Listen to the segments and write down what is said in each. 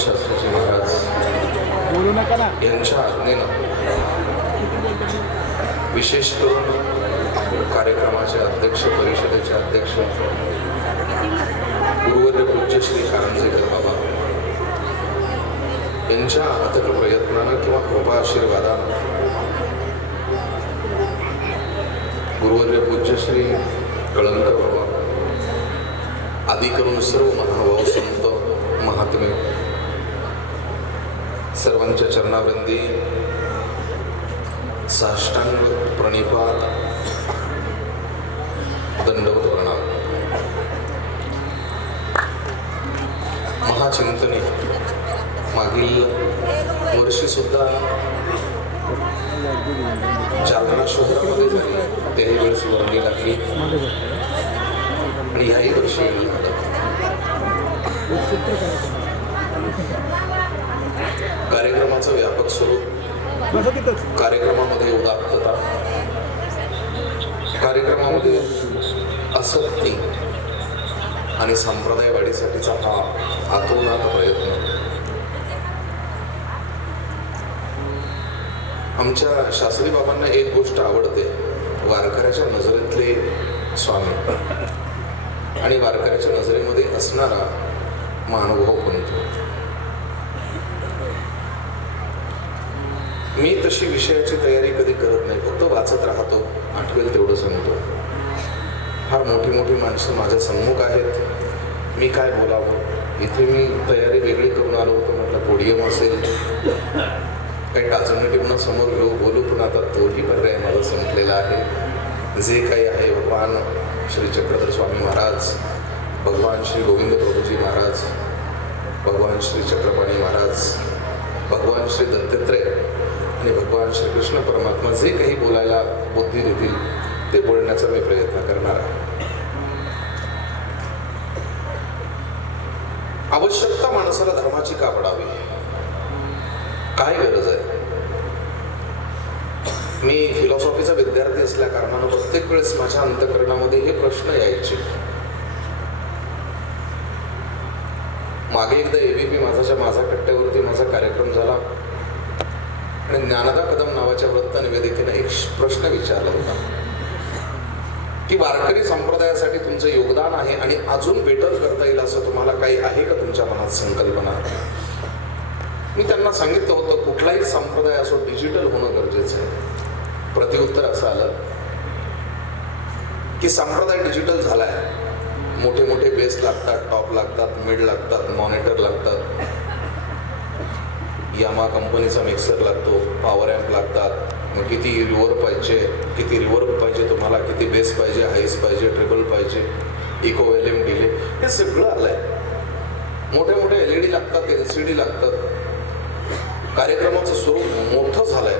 शास्त्रीजी महाराज बोलू नका ना यांच्या आज्ञेनं विशेष करून कार्यक्रमाचे अध्यक्ष, परिषदेचे अध्यक्ष गुरुवर्य पूज्य श्री कारंजेकर बाबा यांच्या अथक प्रयत्नानं किंवा कृपा आशीर्वादानं गुरुवर्य पूज्य श्री कळंकर बाबा आदी करून सर्व महाभाव संत महात्मे सर्वांच्या चरणावृंदी साष्टांग प्रणिपात दंडवत प्रणाम. महाचिंतने मागील वर्षी सुद्धा जालना शहरामध्ये झाली, त्याही वेळेस वर्णी लागली आणि ह्याही वर्षी कार्यक्रमाचं व्यापक स्वरूप, कार्यक्रमामध्ये उदात्तता, कार्यक्रमामध्ये आसक्ती आणि संप्रदाय वाढीसाठीचा हा आतोनात प्रयत्न. आमच्या शास्त्री बाबांना एक गोष्ट आवडते, वारकऱ्याच्या नजरेतले स्वामी आणि वारकऱ्याच्या नजरेमध्ये असणारा महानुभव कोणतो. मी तशी विषयाची तयारी कधी करत नाही, फक्त वाचत राहतो, आठवेल तेवढं सांगतो. फार मोठी मोठी माणसं माझ्या सम्मुख आहेत, मी काय बोलावं. इथे मी तयारी वेगळी करून आलो होतो, म्हटलं पोडियम असेल, काही टाचणी टिपणं समोर घेऊ बोलू, पण आता तोही पर्याय माझा संपलेला आहे. जे काही आहे भगवान श्री चक्रधर स्वामी महाराज, भगवान श्री गोविंद प्रभूजी महाराज, भगवान श्री चक्रपाणी महाराज, भगवान श्री दत्तात्रय आणि भगवान श्री कृष्ण परमात्मा जे काही बोलायला बुद्धी देतील ते बोलण्याचा मी प्रयत्न करणार आहे. आवश्यकता माणसाला धर्माची का पडावी, काय गरज आहे. मी फिलॉसॉफीचा विद्यार्थी असल्या कारणानं प्रत्येक वेळेस माझ्या अंतःकरणामध्ये हे प्रश्न यायचे. मागे एकदा एबीपी माझ्या कट्ट्यावरती माझा कार्यक्रम झाला आणि ज्ञानदा कदम नावाच्या वृत्त निवेदिकेने एक प्रश्न विचारला होता की वारकरी संप्रदायासाठी तुमचं योगदान आहे आणि अजून बेटर करता येईल असं तुम्हाला काही आहे का तुमच्या मनात संकल्पना. मी त्यांना सांगितलं होतं कुठलाही संप्रदाय असो डिजिटल होणं गरजेचं आहे. प्रत्युत्तर असं आलं की संप्रदाय डिजिटल झालाय, मोठे मोठे बेस लागतात, टॉप लागतात, मिड लागतात, मॉनिटर लागतात, यामा कंपनीचा मिक्सर लागतो, पॉवर अँप लागतात. मग किती रिव्हर्ब पाहिजे, किती रिव्हर्ब पाहिजे तुम्हाला, किती बेस पाहिजे, हाईस पाहिजे, ट्रिपल पाहिजे, इको व्हॅल्यूम डिले, हे सगळं आलंय. मोठे मोठे LED लागतात, LCD लागतात. कार्यक्रमाचं स्वरूप मोठं झालंय.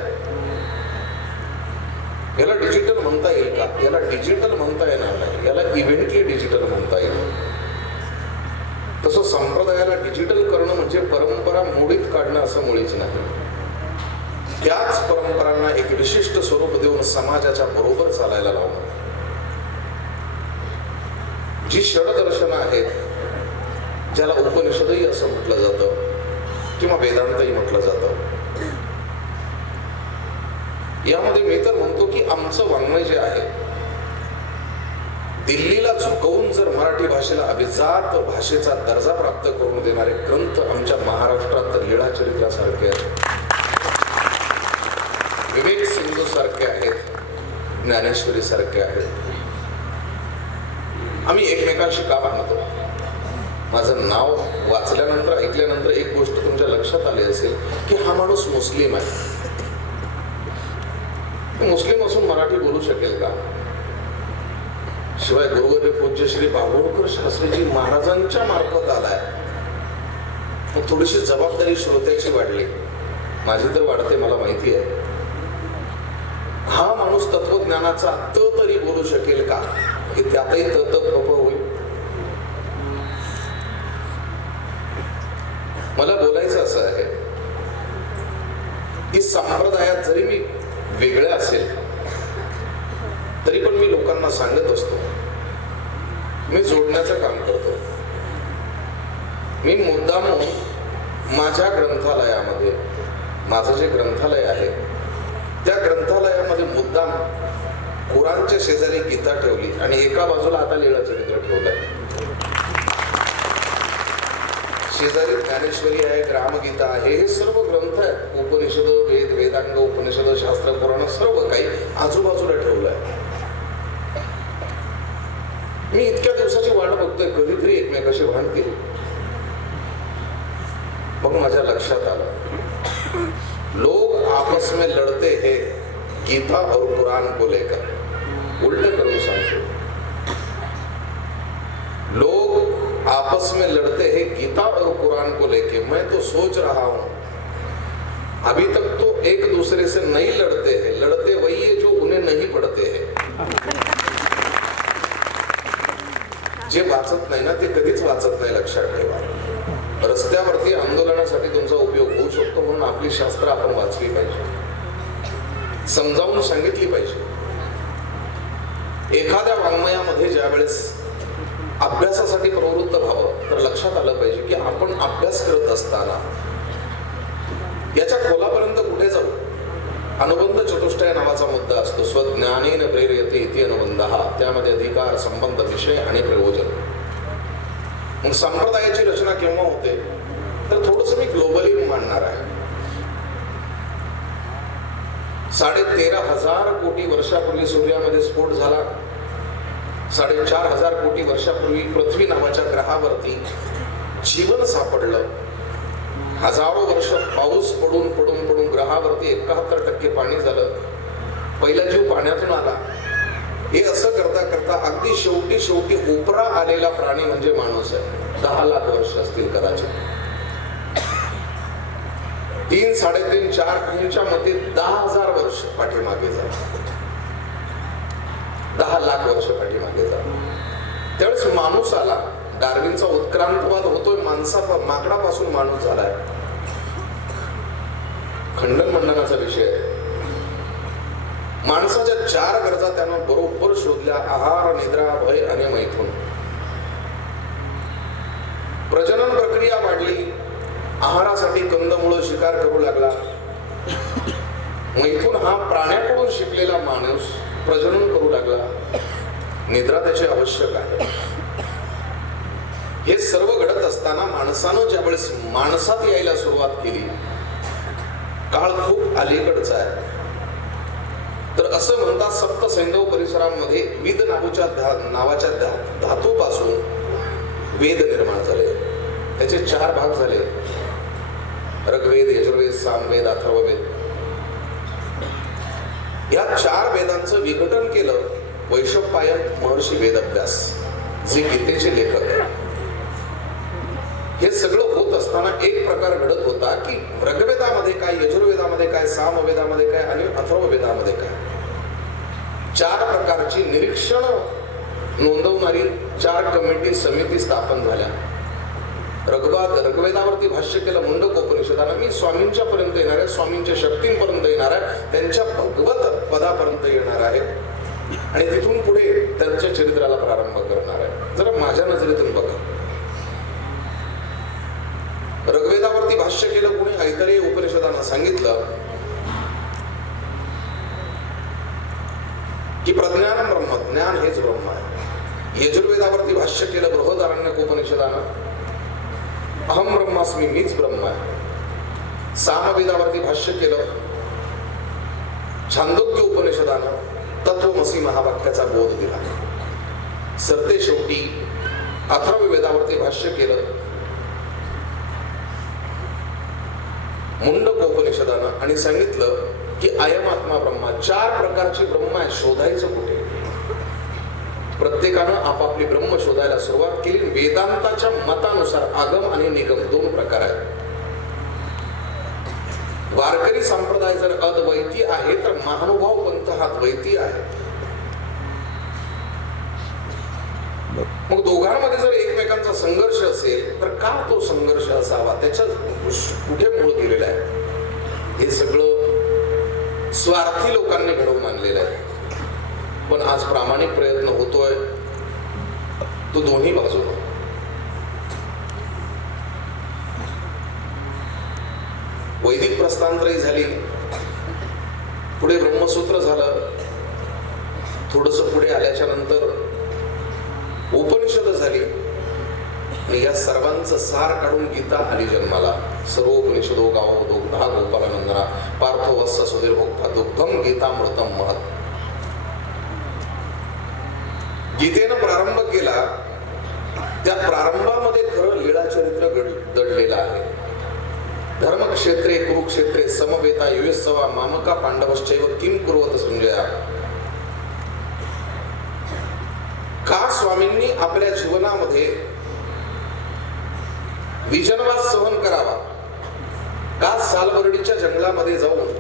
याला डिजिटल म्हणता येईल का? याला डिजिटल म्हणता येणार नाही, याला इव्हेंटली डिजिटल म्हणता येईल. तसं संप्रदायाला डिजिटल करणं म्हणजे परंपरा मोडीत काढणं असं मुळीच नाही. त्याच परंपरांना एक विशिष्ट स्वरूप देऊन समाजाच्या बरोबर चालायला लावणं. जी षडदर्शनं आहेत, ज्याला उपनिषदही असं म्हटलं जातं किंवा वेदांतही म्हटलं जातं, यामध्ये मी तर म्हणतो की आमचं वाङ्मय जे आहे दिल्लीला झुकवून जर मराठी भाषेला अभिजात भाषेचा दर्जा प्राप्त करून देणारे ग्रंथ आमच्या महाराष्ट्रात लीळाचरित्रासारखे आहेत, विवेक सिंधू सारखे आहेत, ज्ञानेश्वरी सारखे आहेत. आम्ही एकमेकांशी का भांडतो. माझं नाव वाचल्यानंतर ऐकल्यानंतर एक गोष्ट तुमच्या लक्षात आली असेल की हा माणूस मुस्लिम आहे. मुस्लिम असून मराठी बोलू शकेल का? शिवाय गुरुवर्य पूज्य श्री बाभुळकर शास्त्रीजी महाराजांच्या मार्फत आलाय. थोडीशी जबाबदारी श्रोत्याची वाढली, माझी तर वाढते, मला माहिती आहे. हा माणूस तत्वज्ञानाचा तरी बोलू शकेल का की त्यातही तप होईल. मला बोलायचं असं आहे की संप्रदायात जरी मी वेगळे असेल तरी पण मी लोकांना सांगत असतो, मी जोडण्याचं काम करतो. मी मुद्दाम माझ्या ग्रंथालयामध्ये, माझं जे ग्रंथालय आहे त्या ग्रंथालयामध्ये मुद्दाम कुराणच्या शेजारी गीता ठेवली आणि एका बाजूला आता लीळाचरित्र ठेवलंय. शेजारी ज्ञानेश्वरी आहे, ग्रामगीता आहे, हे सर्व ग्रंथ आहेत. उपनिषद, वेद, वेदांग, उपनिषद, शास्त्र, पुराण सर्व काही आजूबाजूला ठेवलंय. मी इतक्या दिवसाची वाट बघतोय कधीतरी एकमेकाशी भांडतील. मग माझ्या लक्षात आलं, लोग आपस में लड़ते हैं गीता और कुरान को लेकर. उल्टा करून सांगतो, लोग आपस में लड़ते हैं गीता और कुरान को लेके. मैं तो सोच रहा हूं अभी तक तो एक दूसरे से नहीं लड़ते हैं, लड़ते वही है जो उन्हें नहीं पढ़ते हैं. जे वाचत नाही ना ते कधीच वाचत नाही, लक्षात ठेवा. रस्त्यावरती आंदोलनासाठी तुमचा उपयोग होऊ शकतो म्हणून आपली शास्त्र आपण वाचली पाहिजे, समजावून सांगितली पाहिजे. एखाद्या वाङ्मयामध्ये ज्या वेळेस अभ्यासासाठी प्रवृत्त व्हावं तर लक्षात आलं पाहिजे की आपण अभ्यास करत असताना याच्या खोलापर्यंत कुठे जाऊ. अनुबंध चतुष्टय नावाचा मुद्दा असतो. स्वज्ञानेन प्रेरयते इति अनुबंधः. त्यामध्ये अधिकार, संबंध, विषय आणि प्रयोजन. मग संप्रदायाची रचना केव्हा होते तर थोडस मी ग्लोबली मांडणार आहे. 13,500 कोटी वर्षापूर्वी सूर्यामध्ये स्फोट झाला. 4,500 कोटी वर्षापूर्वी पृथ्वी नावाच्या ग्रहावरती जीवन सापडलं. हजारो वर्ष पाऊस पडून पडून पडून ग्रहावरती 71% पाणी झालं. पहिला जीव पाण्यातून आला. हे असं करता करता अगदी शेवटी उपरा आलेला प्राणी म्हणजे माणूस आहे. 10 लाख वर्ष असतील कदाचित. 3, 3.5, 4 पिढीच्या मध्ये 10,000 वर्ष पाठीमागे जा. 10 लाख वर्ष पाठीमागे जा. त्यावेळेस माणूस आला. डार्विनचा उत्क्रांतवाद होतोय. माकडापासून माणूस झालाय. खंडन मंडनाचा विषय आहे. माणसाच्या 4 गरजा त्यानं बरोबर शोधल्या. आहार, निद्रा, भय आणि मैथुन. प्रजनन प्रक्रिया वाढली. आहारासाठी कंदमुळं शिकार करू लागला. मैथुन हा प्राण्याकडून शिकलेला माणूस प्रजनन करू लागला. निद्रा त्याची आवश्यक आहे. हे सर्व घडत असताना माणसानं ज्यावेळेस माणसात यायला सुरुवात केली, काळ खूप अलीकडचा आहे. तर असं म्हणतात सप्त सैंधव परिसरामध्ये विद नावाच्या धातूपासून वेद निर्माण झाले. त्याचे 4 भाग झाले. ऋग्वेद, यजुर्वेद, सामवेद, अथर्ववेद. या 4 वेदांचं विघटन केलं वैशंपायन महर्षी वेदव्यास, जे गीतेचे लेखक आहेत. हे सगळं होत असताना एक प्रकार घडत होता की ऋग्वेदामध्ये काय, यजुर्वेदामध्ये काय, सामवेदामध्ये काय आणि अथर्ववेदामध्ये काय, 4 प्रकारची निरीक्षण नोंदवणारी 4 कमिटी समिती स्थापन झाल्या. ऋग्वेदावरती भाष्य केलं मुंडकोपनिषदानं. मी स्वामींच्या पर्यंत येणार आहे, स्वामींच्या शक्तींपर्यंत येणार आहे, त्यांच्या भगवत पदापर्यंत येणार आहे आणि तिथून पुढे त्यांच्या चरित्राला प्रारंभ करणार आहे. जरा माझ्या नजरेतून बघा. ऋग्वेदावरती भाष्य केलं कोणी? ऐतरेय उपनिषदानं सांगितलं की प्रज्ञानम ब्रह्म, ज्ञान हेच ब्रह्म आहे. यजुर्वेदावरती भाष्य केलं बृहदारण्यकोपनिषदानं, अहम ब्रह्मास्मी, मीच ब्रह्म आहे. सामवेदावरती भाष्य केलं छांदोग्य उपनिषदानं, तत्वमसी महावाक्याचा बोध दिला. सरते शेवटी अथर्ववेदावरती भाष्य केलं मुंडकोपनिषदानं आणि सांगितलं की अयम आत्मा ब्रह्मा. 4 प्रकारची ब्रह्म आहे. शोधायचं कुठे? प्रत्येकानं आपापली ब्रह्म शोधायला सुरुवात केली. वेदांताच्या मतानुसार आगम आणि निगम 2 प्रकार आहेत. वारकरी संप्रदाय जर अद्वैती आहे तर महानुभाव पंथ हा द्वैती आहे. मग दोघांमध्ये जर एकमेकांचा संघर्ष असेल तर का तो संघर्ष असावा? त्याच्यात कुठे मूळ दिलेला आहे? हे सगळं स्वार्थी लोकांनी घडवून आणलेलं आहे. पण आज प्रामाणिक प्रयत्न होतोय तो दोन्ही बाजूने. हस्तांतरी झाली, पुढे ब्रह्मसूत्र झालं, थोडस पुढे आल्याच्या नंतर उपनिषद झाली आणि या सर्वांचं सार काढून गीता आली जन्माला. सर्व उपनिषदो गावो दुग्धा गोपालनंदना पार्थो वत्स सुधीर भोक्ता दुग्धम गीतामृतम महत्. गीतेनं प्रारंभ केला, त्या प्रारंभामध्ये खरं लीळा चरित्र दडलेलं आहे. धर्मक्षेत्रे कुरुक्षेत्रे समवेता युयस्सवा मामका पांडवश्चैव किम कुर्वत संजया. का स्वामींनी आपल्या जीवनामध्ये विजनवास सहन करावा, का सालबर्डीच्या जंगलामध्ये जाऊन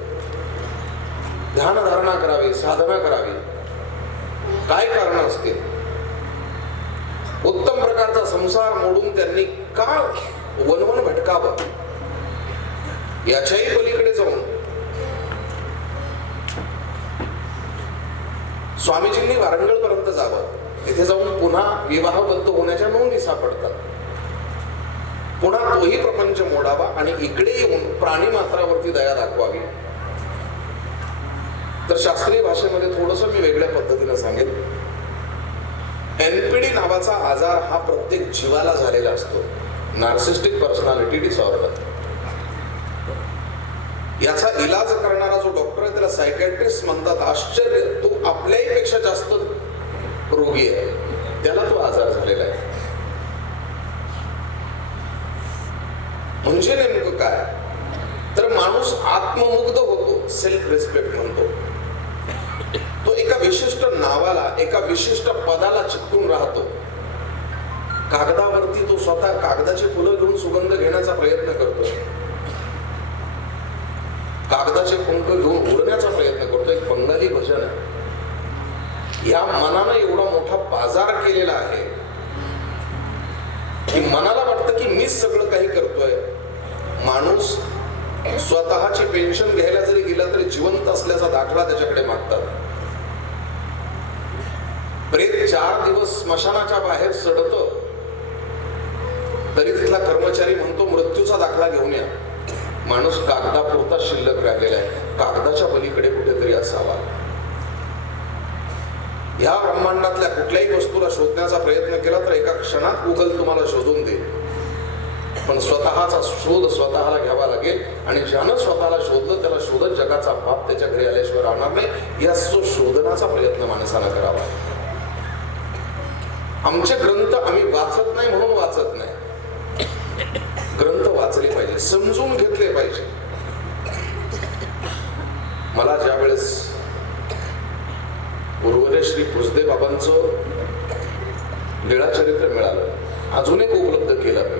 ध्यानधारणा करावी, साधना करावी, काय कारण असतील, उत्तम प्रकारचा संसार मोडून त्यांनी का वनवन भटकावं, याच्याही पलीकडे जाऊन स्वामीजींनी वारंगळपर्यंत जावं. तिथे जाऊन पुन्हा विवाहबद्ध होण्याच्या नोंदी सापडतात. पुन्हा तोही प्रपंच मोडावा आणि इकडे येऊन प्राणी मात्रावरती दया दाखवावी. तर शास्त्रीय भाषेमध्ये थोडस मी वेगळ्या पद्धतीने सांगेन. एनपीडी नावाचा आजार हा प्रत्येक जीवाला झालेला असतो, नार्सिस्टिक पर्सनॅलिटी डिसऑर्डर. याचा इलाज करणारा जो डॉक्टर आहे त्याला सायकॅट्रिस्ट म्हणतात. आश्चर्य, तो आपल्याही पेक्षा जास्त रोगी आहे, त्याला तो आजार झालेला आहे. म्हणजे नेमकं काय, तर माणूस आत्ममुग्ध होतो, सेल्फ रिस्पेक्ट म्हणतो. तो एका विशिष्ट नावाला, एका विशिष्ट पदाला चिकटून राहतो. कागदावरती तो स्वतः कागदाची फुलं घेऊन सुगंध घेण्याचा प्रयत्न करतो, कागदाचे पंख घेऊन उडण्याचा प्रयत्न करतो. एक बंगाली भजन आहे. या मनानं एवढा मोठा बाजार केलेला आहे की मनाला वाटतं की मीच सगळं काही करतोय. माणूस स्वतःची पेन्शन घ्यायला जरी गेला तरी जिवंत असल्याचा दाखला त्याच्याकडे मागतात. प्रेत 4 दिवस स्मशानाच्या बाहेर सडत तरी तिथला कर्मचारी म्हणतो मृत्यूचा दाखला घेऊन या. माणूस कागदापुरता शिल्लक राहिलेला आहे, कागदाच्या पलीकडे कुठेतरी असावा. या ब्रह्मांडातल्या कुठल्याही वस्तूला शोधण्याचा प्रयत्न केला तर एका क्षणात गुगल तुम्हाला शोधून दे. पण स्वतःचा शोध स्वतःला घ्यावा लागेल आणि ज्यानं स्वतःला शोधलं त्याला शोधत जगाचा बाप त्याच्या घरी आल्याशिवाय राहणार नाही. या शोधनाचा प्रयत्न माणसाला करावा. आमचे ग्रंथ आम्ही वाचत नाही म्हणून वाचत नाही, ग्रंथ वाचले पाहिजे, समजून घेतले पाहिजे. मला ज्या वेळेस गुरुवर्य श्री पुजदे बाबांचं लीळाचरित्र मिळालं, अजून एक उपलब्ध केलं,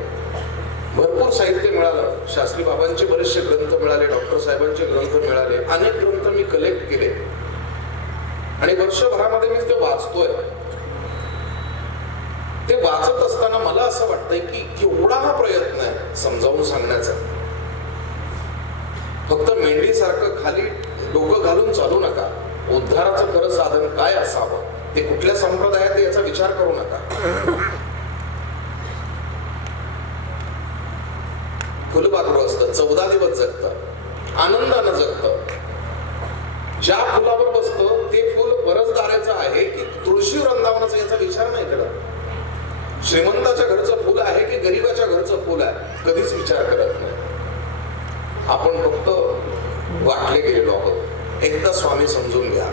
भरपूर साहित्य मिळालं. शास्त्री बाबांचे बरेचसे ग्रंथ मिळाले, डॉक्टर साहेबांचे ग्रंथ मिळाले, अनेक ग्रंथ मी कलेक्ट केले आणि वर्षभरामध्ये मी ते वाचतोय. ते वाचत असताना मला असं वाटतंय की केवढा हा प्रयत्न आहे समजावून सांगण्याचा. फक्त मेंढीसारखं खाली डोकं घालून चालू नका. उद्धाराचं खरं साधन काय असावं, ते कुठल्या संप्रदायात याचा विचार करू नका. फुलपाखरू असतं, 14 दिवस जगतं, आनंदानं जगतं. ज्या फुलावर बसतं ते फुल परसदाराचं आहे की तुळशी वृंदावनाचं याचा विचार नाही करत. श्रीमंताच्या घरचं फुल आहे की गरीबाच्या घरचं फुल आहे कधीच विचार करत नाही. आपण फक्त वाटले गेलेलो आहोत. एकदा स्वामी समजून घ्या,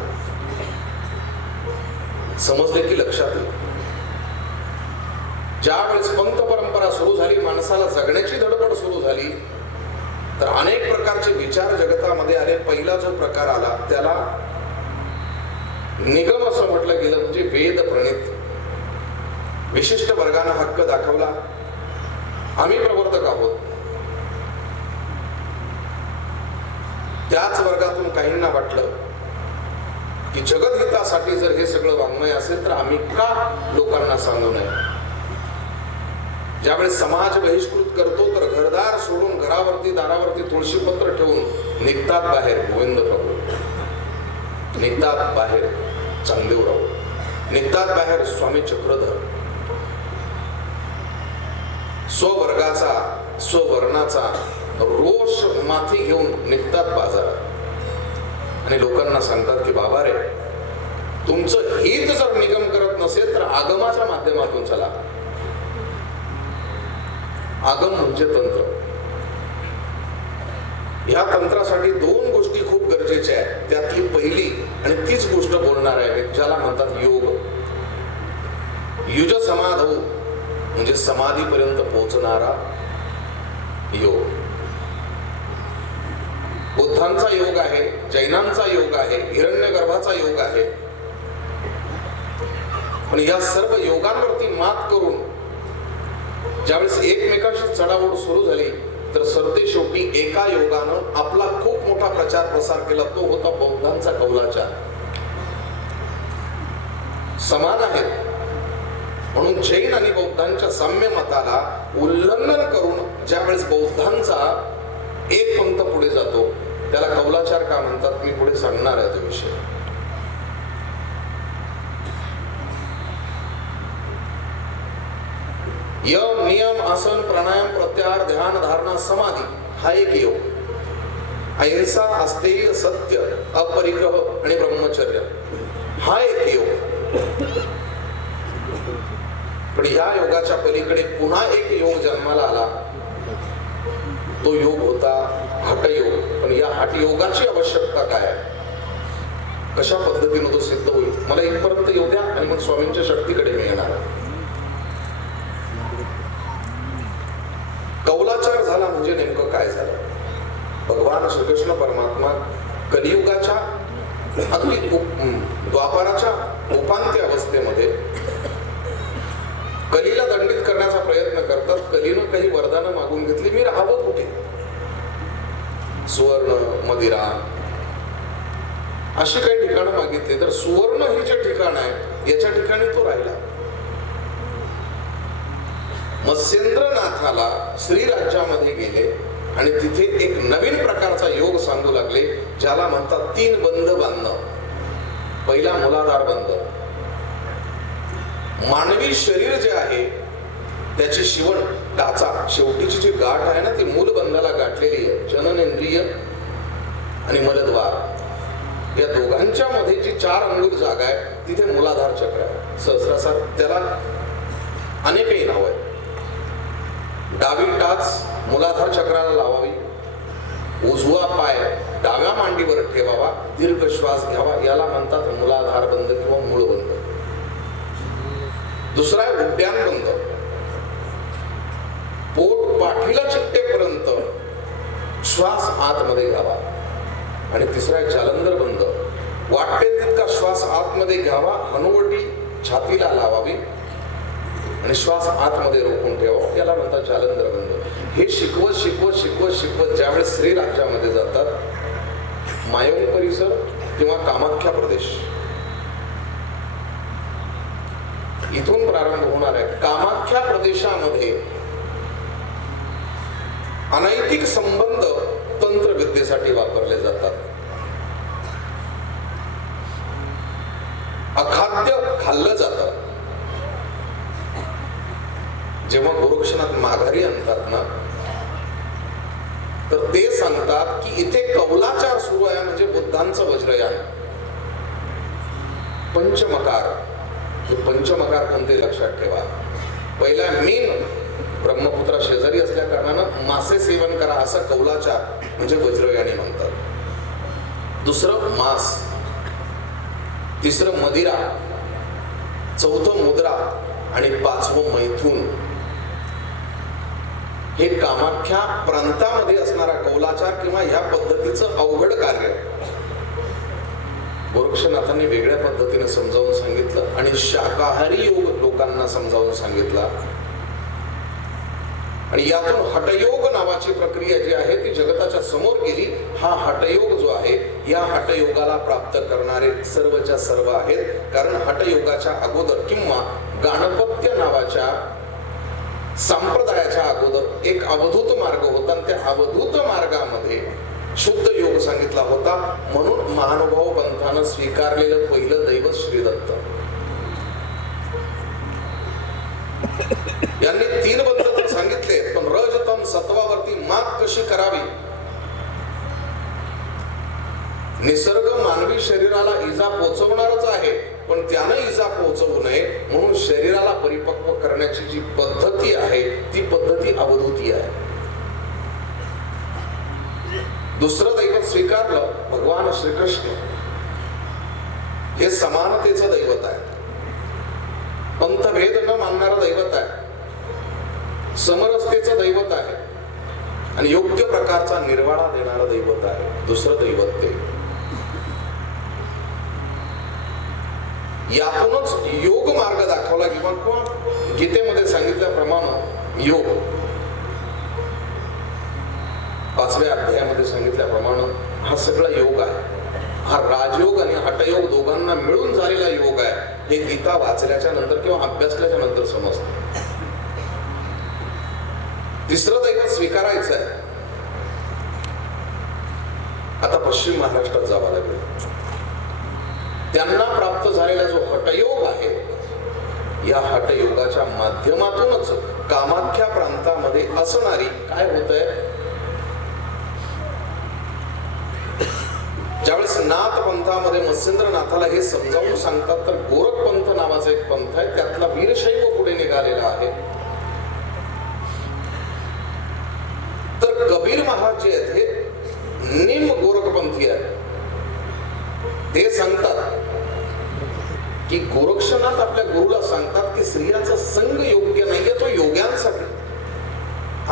समजले की लक्षात येईल. ज्या वेळेस पंथ परंपरा सुरू झाली, माणसाला जगण्याची धडपड सुरू झाली, तर अनेक प्रकारचे विचार जगतामध्ये आले. पहिला जो प्रकार आला त्याला निगम असं म्हटलं गेलं, म्हणजे वेद प्रणित. विशिष्ट वर्गाने हक्क दाखवला, आम्ही प्रवर्तक आहोत. त्याच वर्गातून काहींना वाटलं की जगतहितासाठी जर हे सगळं वाङ्मय असेल तर आम्ही का लोकांना सांगू नये. ज्यावेळेस समाज बहिष्कृत करतो तर घरदार सोडून घरावरती दारावरती तुळशीपत्र ठेवून निघतात बाहेर गोविंद प्रभू, निघतात बाहेर चांदेवराव, निघतात बाहेर स्वामी चक्रधर. स्ववर्गाचा, स्ववर्णाचा रोष माथी घेऊन निघतात बाजारात आणि लोकांना सांगतात की बाबा रे, तुमचं हित जर निगम करत नसेल तर आगमाच्या माध्यमातून चला. आगम म्हणजे तंत्र. या तंत्रासाठी दोन गोष्टी खूप गरजेच्या आहेत. त्यातली पहिली आणि तीच गोष्ट बोलणार आहे ज्याला म्हणतात योग. युज समाधौ म्हणजे समाधीपर्यंत पोहोचणारा योग. बुद्धांचा योग आहे, जैनांचा योग आहे, हिरण्यगर्भाचा योग आहे. पण या सर्व योगांवरती मात करून ज्यावेळेस एकमेकांशी चढाओढ सुरू झाली तर सरते शेवटी एका योगानं आपला खूप मोठा प्रचार प्रसार केला. तो होता बौद्धांचा कौलाचार. समान आहेत म्हणून जैन आणि बौद्धांच्या साम्य मताला उल्लंघन करून ज्यावेळेस बौद्धांचा एक पंथ पुढे जातो त्याला कौलाचार का म्हणतात मी पुढे सांगणार आहे तो विषय. यम, नियम, आसन, प्राणायाम, प्रत्याहार, ध्यान, धारणा, समाधी हा एक योग. अहिंसा, अस्तेय, सत्य, अपरिग्रह आणि ब्रह्मचर्य हा एक योग. पण या योगाच्या पलीकडे पुन्हा एक योग जन्माला आला. तो योग होता हठयोग. पण या हठयोगाची आवश्यकता काय आहे, कशा पद्धतीने तो सिद्ध होईल, मला इथपर्यंत येऊ द्या आणि मग स्वामींच्या शक्तीकडे मी येणार. कौलाचार झाला म्हणजे नेमकं काय झालं. भगवान श्रीकृष्ण परमात्मा कलियुगाच्या अगदी द्वापाराच्या उपांत्य अवस्थेमध्ये कलीला दंडित करण्याचा प्रयत्न करतात. कलीनं काही वरदानं मागून घेतली. मी राहावं कुठे, सुवर्ण, मदिरा अशी काही ठिकाणं मागितली. तर सुवर्ण ही जे ठिकाण आहे याच्या ठिकाणी तो राहिला. मत्स्येंद्रनाथाला श्रीराज्यामध्ये गेले आणि तिथे एक नवीन प्रकारचा योग सांगू लागले ज्याला म्हणतात 3 बंध बांधणं. पहिला मूलाधार बंध. मानवी शरीर जे आहे त्याची शिवण टाचा शेवटीची जी गाठ आहे ना ती मूलबंधाला गाठलेली आहे. जननेंद्रिय आणि मलद्वार या दोघांच्या मध्ये जी 4 अंगुल जागा आहे तिथे मूलाधार चक्र आहे. सहस्रासार त्याला अनेकही नाव आहे. डावी टाच मूलाधार चक्राला लावावी. उजवा पाय डाव्या मांडीवर ठेवावा. दीर्घ श्वास घ्यावा. याला म्हणतात मूलाधार बंध किंवा मूळबंध. दुसरा आहे उड्डाण बंद. पोट पाठीला चिकटेपर्यंत श्वास आतमध्ये घ्यावा. आणि तिसरा आहे जालंधर बंद. वाटेल तितका श्वास आतमध्ये घ्यावा. हनुवटी छातीला लावावी आणि श्वास आतमध्ये रोखून ठेवावा. याला म्हणतात जालंधर बंद. हे शिकवत शिकवत शिकवत शिकवत ज्यावेळेस श्रीराज्यामध्ये जातात मायोंग परिसर किंवा कामाख्या प्रदेश इथून प्रारंभ होणार आहे. कामाख्या प्रदेशामध्ये अनैतिक संबंध तंत्रविद्येसाठी वापरले जातात. अखाद्य खाल्लं जातं. जेव्हा गोरक्षनाथ माघारी आणतात ना तर ते सांगतात की इथे कौलाचार सुरू आहे म्हणजे बुद्धांचं वज्रयान. पंचमकार. पंचमकार कोणते लक्षात ठेवा. पहिला मेन ब्रह्मपुत्रा शेजारी असल्या कारणानं मासे सेवन करा असं कौलाचार म्हणजे वज्रयानी म्हणतात. दुसरं मांस. तिसरं मदिरा. चौथं मुद्रा आणि 5वं मैथून. हे कामाख्या प्रांतामध्ये असणारा कौलाचार किंवा ह्या पद्धतीचं अवघड कार्य गोरक्षनाथांनी वेगळ्या पद्धतीने समजावून सांगितलं आणि शाकाहारी योग लोकांना समजावून सांगितला. आणि यातून हठयोग नावाची प्रक्रिया जी आहे ती जगताच्या समोर गेली. हा हठयोग जो आहे या हठयोगाला प्राप्त करणारे सर्वच्या सर्व आहेत. कारण हठयोगाच्या अगोदर किंवा गाणपत्य नावाच्या संप्रदायाच्या अगोदर एक अवधूत मार्ग होता आणि त्या अवधूत मार्गामध्ये शुद्ध योग सांगितला होता. म्हणून महानुभाव पंथानं स्वीकारलेलं पहिलं दैवत श्री दत्त. यांनी 3 बंध तर सांगितले पण रजतम सत्वावरती मात कशी करावी. निसर्ग मानवी शरीराला इजा पोचवणारच आहे, पण त्यानं इजा पोचवू नये म्हणून शरीराला परिपक्व करण्याची जी पद्धती आहे ती पद्धती अवधूती आहे. दुसरं दैवत स्वीकारलं भगवान श्रीकृष्ण. हे समानतेचं दैवत आहे, पंथभेद न मानणारं दैवत आहे, समरसतेचं दैवत आहे आणि योग्य प्रकारचा निर्वाळा देणारं दैवत आहे. दुसरं दैवत ते. यातूनच योग मार्ग दाखवला किंवा गीतेमध्ये सांगितल्याप्रमाणे योग 5व्या अध्यायामध्ये सांगितल्याप्रमाणे हा सगळा योग आहे. हा राजयोग आणि हठयोग दोघांना मिळून झालेला योग आहे. हे गीता वाचल्याच्या नंतर किंवा अभ्यासल्याच्या नंतर समजतं. तिसरं दैवत स्वीकारायचं आहे. आता पश्चिम महाराष्ट्रात जावं लागेल. त्यांना प्राप्त झालेला जो हठयोग आहे, या हठयोगाच्या माध्यमातूनच कामाख्या प्रांतामध्ये असणारी काय होत आहे, ज्यावेळेस नाथ पंथामध्ये मत्स्येंद्रनाथाला हे समजावून सांगतात तर गोरख पंथ नावाचा एक पंथ आहे, त्यातला वीरशैव पुढे निघालेला आहे. तर कबीर महाराज जे आहेत हे निम गोरखपंथी आहेत. ते सांगतात की गोरक्षनाथ आपल्या गुरुला सांगतात की स्त्रियाचा संग योग्य नाहीये, तो योग्यांसाठी,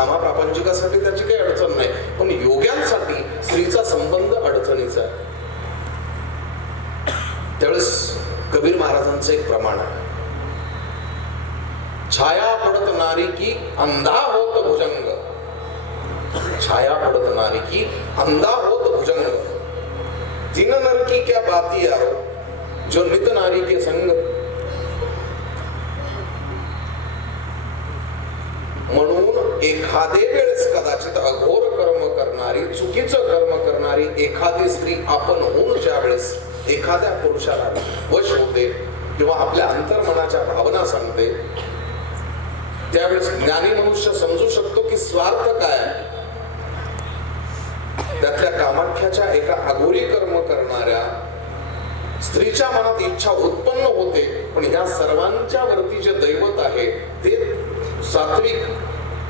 आम्हा प्रापंचिकासाठी त्याची काही अडचण नाही, पण योग्यांसाठी स्त्रीचा संबंध अडचणीचा आहे. त्यावेळेस कबीर महाराजांचं एक प्रमाण आहे, छाया पडत नारी की अंधा होत भुजंग. छाया पडत नारी की अंधा होत भुजंग. दिन नर की क्या बाती यारो जो नित नारी के संग. म्हणून एखादे वेळेस कदाचित अघोर कर्म करणारी, चुकीचं कर्म करणारी एखादी स्त्री आपण होऊन ज्या वेळेस एखाद्या पुरुषाला वश होते किंवा आपल्या अंतर्मनाच्या भावना सांगते, त्यावेळेस ज्ञानी मनुष्य समजू शकतो की स्वार्थ काय. त्यातल्या कामाख्याच्या एका अघोरी कर्म करणाऱ्या स्त्रीच्या मनात इच्छा उत्पन्न होते, पण या सर्वांच्या वरती जे दैवत आहे ते सात्विक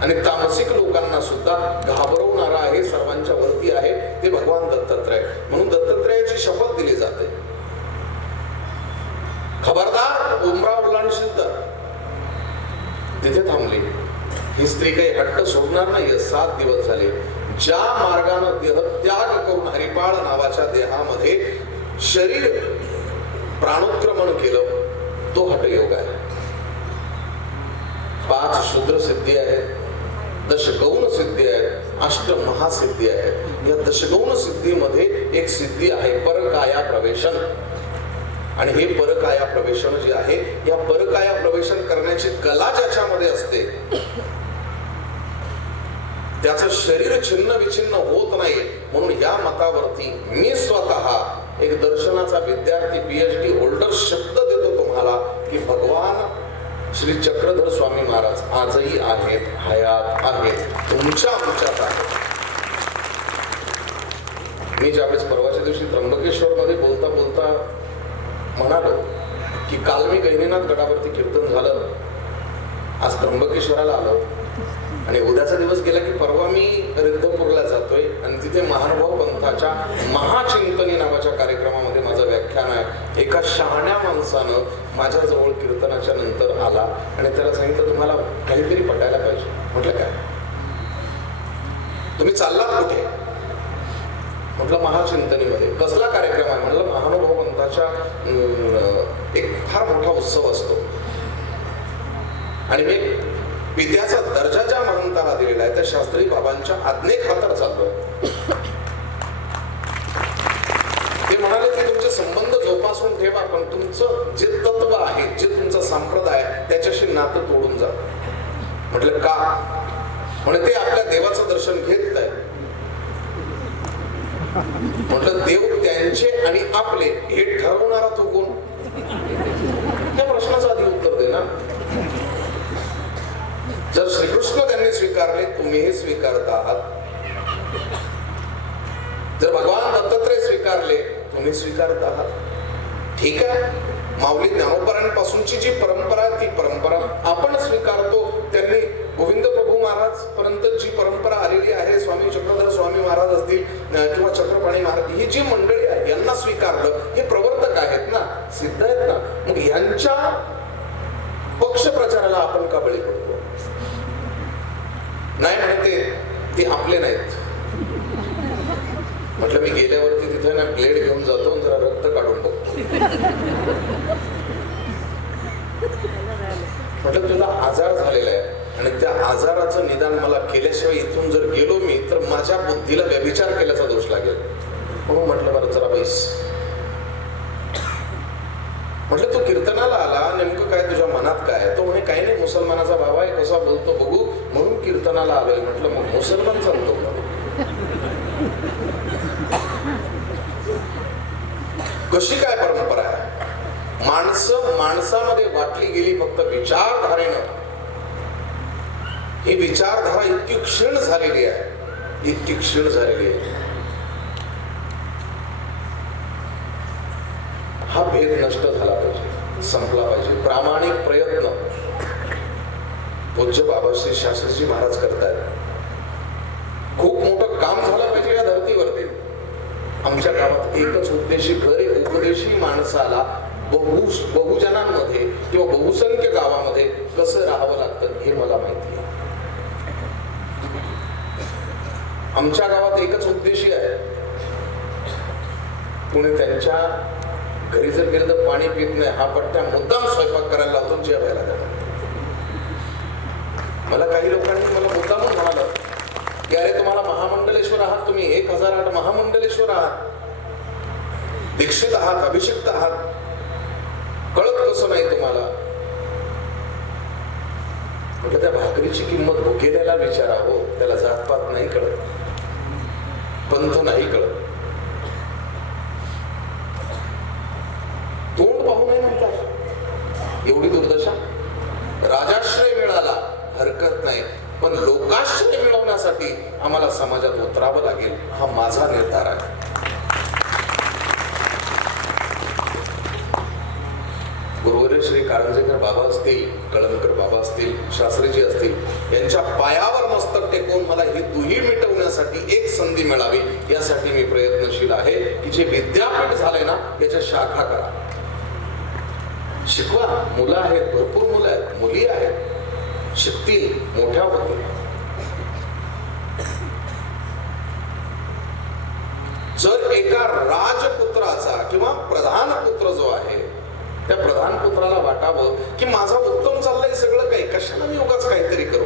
आणि तामसिक लोकांना सुद्धा घाबरवणारा आहे, सर्वांच्या वरती आहे, ते भगवान दत्तात्रय. म्हणून दत्तात्रयाची शपथ दिली जाते, खबरदार उमराव ओलांडशील तर. तिथे थांबली ही स्त्री. काही हट्ट सोडणार नाही. 7 दिवस झाले. ज्या मार्गाने देह त्याग करून हरिपाळ नावाच्या देहामध्ये शरीर प्राणोत्क्रमण केलं, तो हठयोग आहे. 5 शूद्र सिद्धी आहेत, 10 गौण सिद्धी आहेत, 8 महासिद्धी आहेत. या 10 गौण सिद्धीमध्ये एक सिद्धी आहे परकाया प्रवेशन. आणि हे परकाया प्रवेशन जे आहे, या परकाया प्रवेशन करण्याची कला ज्याच्यामध्ये असते त्याचं शरीर छिन्न विछिन्न होत नाही. म्हणून या मतावरती मी स्वतः एक दर्शनाचा विद्यार्थी, PhD होल्डर शब्द देतो तुम्हाला की भगवान श्री चक्रधर स्वामी महाराज आजही आहेत, हयात आहेत, तुमच्या आमच्यात आहेत. मी ज्यावेळेस परवाच्या दिवशी त्र्यंबकेश्वर मध्ये बोलता बोलता म्हणालो की काल मी गहिनीनाथ गडावरती कीर्तन झालं, आज त्र्यंबकेश्वराला आलो आणि उद्याचा दिवस गेला की परवा मी रिद्धपूरला जातोय आणि तिथे महानुभाव पंथाच्या महाचिंतनी नावाच्या कार्यक्रमामध्ये माझं व्याख्यान आहे. एका शहाण्या माणसानं माझ्या जवळ कीर्तनाच्या नंतर आला आणि त्याला सांगितलं तुम्हाला काहीतरी पटायला पाहिजे. म्हटलं काय? तुम्ही चाललात कुठे? म्हटलं महाचिंतनीमध्ये. कसला कार्यक्रम आहे? म्हटलं महानुभाव पंथाच्या एक फार मोठा उत्सव असतो आणि मी पित्याचा दर्जा ज्या महंताला दिलेला आहे त्या शास्त्री बाबांच्या आज्ञेखातर चाललोय. ते म्हणाले की तुमचे संबंध जोपासून ठेवा, पण तुमचं जे तत्व आहे, जे तुमचा संप्रदाय त्याच्याशी नातं तोडून जा. म्हटलं का? म्हणजे ते आपल्या देवाचं दर्शन घेत नाही. म्हटलं देव त्यांचे आणि आपले हे ठरवणारा तो कोण? त्या प्रश्नाचं आधी उत्तर दे ना. जर श्रीकृष्ण त्यांनी स्वीकारले, तुम्हीही स्वीकारत आहात. जर भगवान दत्तात्रय स्वीकारले, तुम्ही स्वीकारत आहात. ठीक आहे, माऊली ज्ञानोबरांपासूनची जी परंपरा आहे ती परंपरा आपण स्वीकारतो. त्यांनी गोविंद प्रभू महाराज पर्यंत जी परंपरा आलेली आहे, स्वामी चक्रधर स्वामी महाराज असतील किंवा चक्रपाणी महाराज, ही जी मंडळी आहे यांना स्वीकारलं. हे प्रवर्तक आहेत ना, सिद्ध आहेत ना. मग यांच्या पक्ष प्रचाराला आपण का बळी पडतो? नाही म्हणते ते आपले नाहीत. म्हटलं मी गेल्यावरती तिथे ना ब्लेड घेऊन जातो आणि जरा रक्त काढून बघतो. म्हटलं तुला आजार झालेला आहे आणि त्या आजाराचं निदान मला केल्याशिवाय इथून जर गेलो मी तर माझ्या बुद्धीला व्यभिचार केल्याचा दोष लागेल. म्हणून म्हटलं बरं जरा बैस. म्हटलं तू कीर्तनाला आला, नेमकं काय तुझ्या मनात काय? तो म्हणे काही नाही, मुसलमानाचा भाव आहे, कसा बोलतो बघू म्हणून कीर्तनाला आलोय. म्हटलं मग मुसलमान चालतो का? कशी काय परंपरा आहे? माणसं माणसामध्ये वाटली गेली फक्त विचारधारेनं. ही विचारधारा इतकी क्षीण झालेली आहे, इतकी क्षीण झालेली आहे. हा भेद नष्ट झाला पाहिजे, संपला पाहिजे. प्रामाणिक प्रयत्न पूज्य बाबा श्री शास्त्रीजी महाराज करतायत. खूप मोठं काम झालं पाहिजे या धर्तीवरती. आमच्या गावात एकच उद्देशी खरे उपदेशी माणसाला बहुजनांमध्ये किंवा बहुसंख्य गावामध्ये कसं राहावं लागतं हे मला माहिती आहे. आमच्या गावात एकच उद्देशी आहे. कुणी त्यांच्या घरी जर गेलं तर पाणी पित नाही, हा पट्ट्या मुद्दाम स्वयंपाक करायला लावतो, जेवायला जातो. मला काही लोकांनी मला मुद्दामून म्हणालं की अरे तुम्हाला महामंडलेश्वर आहात, तुम्ही 1008 महामंडलेश्वर आहात, दीक्षित आहात, अभिषिक्त आहात, कळत कसं नाही तुम्हाला? म्हटलं त्या भाकरीची किंमत भुकेल्याला विचारा हो, त्याला जातपात नाही कळत, पंथ नाही कळत. तोंड पाहू नाही म्हणतात. एवढी दुर्दशा. राजाश्रय मिळाला हरकत नाही, पण लोकाश्रय मिळवण्यासाठी आम्हाला समाजात उतरावं लागेल, हा माझा निर्धार आहे. गुरुवर्य श्री कारंजेकर बाबा असतील, कळमकर बाबा असतील, शास्त्रीजी असतील, यांच्या पायावर मस्तक टेकवून मला ही दुही मिटवण्यासाठी एक संधी मिळावी यासाठी मी प्रयत्नशील आहे की जे विद्यापीठ झाले ना याच्या शाखा करा, शिकवा. मुलं आहेत, भरपूर मुलं आहेत, मुली आहेत, शिकतील, मोठ्या होतील. जर एका राजपुत्राचा किंवा प्रधान पुत्र जो आहे त्या प्रधान पुत्राला वाटावं की माझा उत्तम चाललंय सगळं काही, कशाला मी उगाच काहीतरी करू,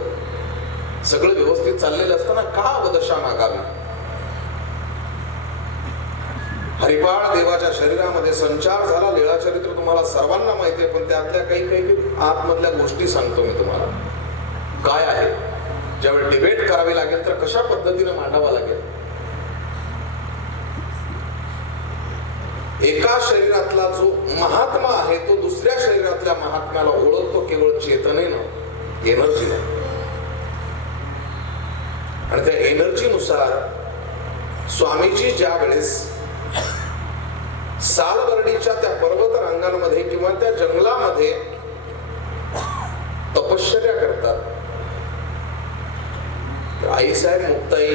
सगळं व्यवस्थित चाललेलं असताना का अवदशा मागावी? हरिपाळ देवाच्या शरीरामध्ये संचार झाला, लीळाचरित्र तुम्हाला सर्वांना माहिती आहे, पण त्यातल्या काही आतमधल्या गोष्टी सांगतो मी तुम्हाला. काय आहे, ज्यावेळी डिबेट करावी लागेल तर कशा पद्धतीने मांडावा लागेल. एका शरीरातला जो महात्मा आहे तो दुसऱ्या शरीरातल्या महात्म्याला ओळखतो केवळ चेतनेनं, एनर्जीनं. आणि त्या एनर्जीनुसार स्वामीजी ज्या वेळेस सालबर्डीच्या त्या पर्वत रांगांमध्ये किंवा त्या जंगलामध्ये तपश्चर्या करतात, आईसाहेब मुक्ताई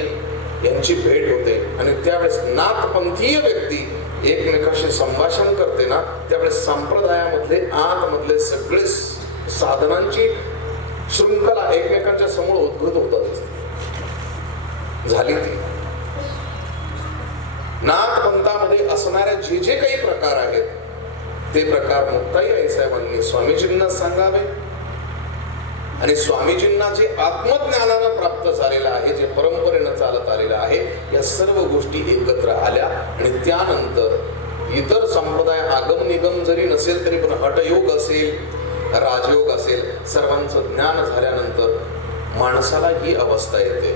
यांची भेट होते आणि त्यावेळेस नाथपंथीय व्यक्ती एकमेकाशी संभाषण करते ना, त्यावेळेस संप्रदायामधले आतमधले सगळे साधनांची शृंखला एकमेकांच्या समोर उद्भूत होतात. झाली ती नाथपंथामध्ये असणाऱ्या जे जे काही प्रकार आहेत ते प्रकार मुक्ताई आईसाहेबांनी स्वामीजींना सांगावे आणि स्वामीजींना जे आत्मज्ञानानं प्राप्त झालेलं आहे, जे परंपरेनं चालत आलेलं आहे, या सर्व गोष्टी एकत्र आल्या आणि त्यानंतर इतर संप्रदाय आगम निगम जरी नसेल तरी पण हठयोग असेल, राजयोग असेल, सर्वांचं ज्ञान झाल्यानंतर माणसाला ही अवस्था येते.